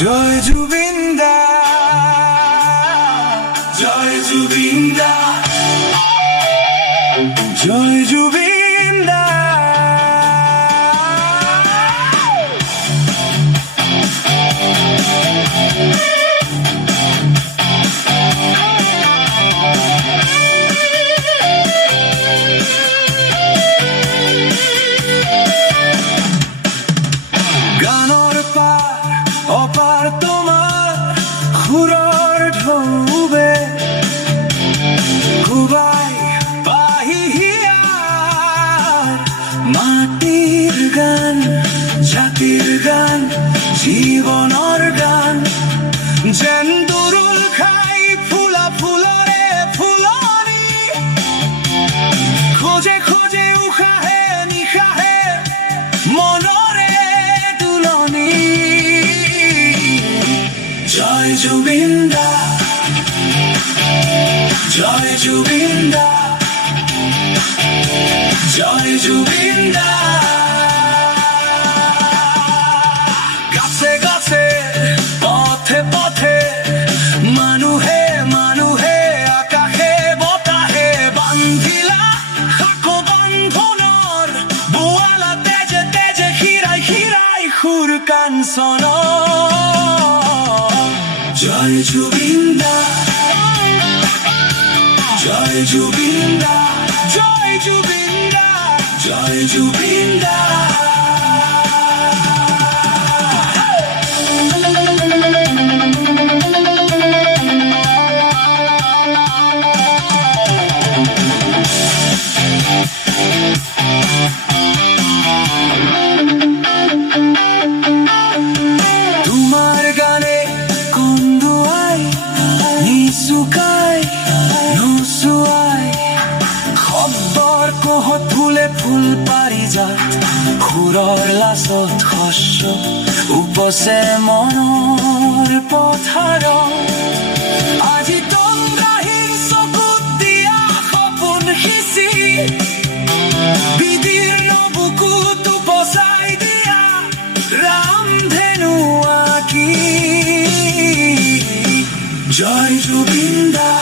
জয় জুবিন দা, জয় জুবিন দা, জয় জুবিন দা। গানৰ পাৰ অপাৰ তোমাৰ সুৰৰ ঢৌবে কোবাই পাহিয়াৰ মাটিৰ গান, জাতিৰ গান, জীৱনৰ গান, যেন দুৰুল খাই ফুলা ফুলৰে ফুলনি, খোজে খোজে উশাহে নিশাহে মনৰে তুলনি। জয় জুবিন দা, জয় জুবিন দা, জয় জুবিন দা। গাছে গাছে পথে পথে মানুহে মানুহে আকাশে বতাহে বান্ধিলা সাকো বন্ধনৰ বোৱালা তেজে তেজে শিৰাই শিৰাই সুৰ কাঞ্চন। জয় জুবিন দা, জয় জুবিন দা, জয় জুবিন দা, জয় জুবিন দা। তোমার গানে কন্দুয়াই নিচুকাই নুচুয়াই শব্দৰ কোহত ফুলে ফুল পাৰি যায়, সুৰৰ লাচত শস্য উপচে মনৰ পথাৰত। আজি তন্দ্ৰাহীন চকুত দিয়া সপোন সিঁচি বিদীৰ্ণ বুকুত উপচাই দিয়া ৰামধেনু আঁকি। জয় জুবিন দা,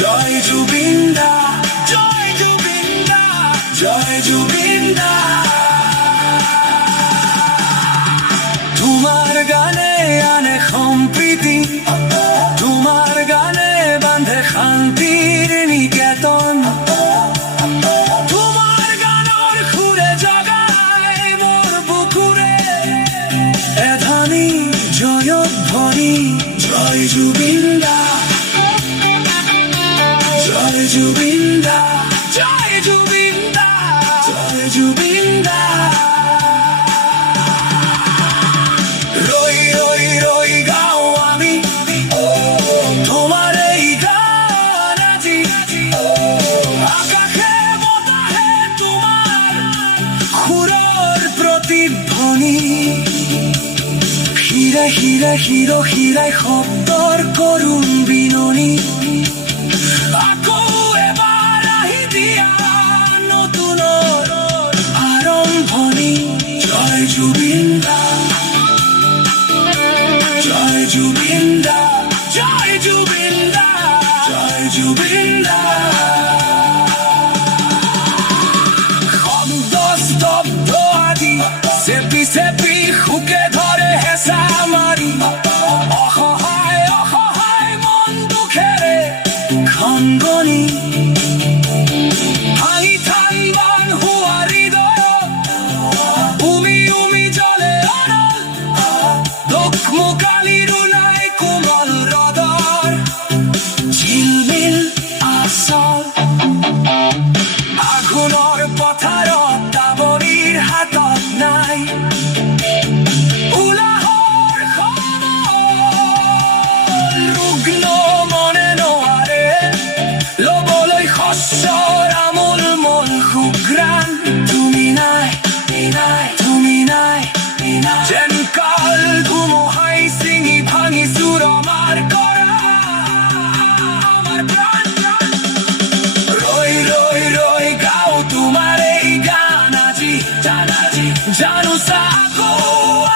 জয় জুবিন দা, জয় জুবিন দা, জয় জুবিন দা। তোমার গানে আনে সম্প্ৰীতি, তোমার গানে বান্ধে শান্তিৰ নিকেতন, তোমার গানৰ সুৰে জগাই মোৰ বুকুৰে এধানি জয়ধ্বনি। জয় জুবিন দা, জয় জুবিন দা, জয় জুবিন দা, জয় জুবিন দা। রই রই রই গাও আমি তোমার এই গান আজি, আকাশে বতাহে তোমার সুৰৰ প্ৰতিধ্বনি, শিৰাই শিৰাই শিৰ শিৰাই শব্দৰ কৰুণ বিননি। আকৌ এবাৰ আহি দিয়া নতুনৰ আৰম্ভণি। জয় জুবিন দা, জয় জুবিন দা, জয় জুবিন দা, জয় জুবিন দা। শব্দ স্তব্ধ আদি চেপি চেপি সুকে ধৰে হেঁচা মাৰি, অসহায় অসহায় মন দুখেৰে খংগনি ভাঙি থান বান হোৱা হৃদয়ত উমি উমি জ্বলে অনল, দুখ মোকালিৰো নাই কোমল ৰদৰ ঝিলমিল আচল। আঘোণৰ পথাৰত দাৱনীৰ হাতত নাই উলাহৰ সমল, ৰুগ্ন মনে নোৱাৰে ল'বলৈ জানো sa ako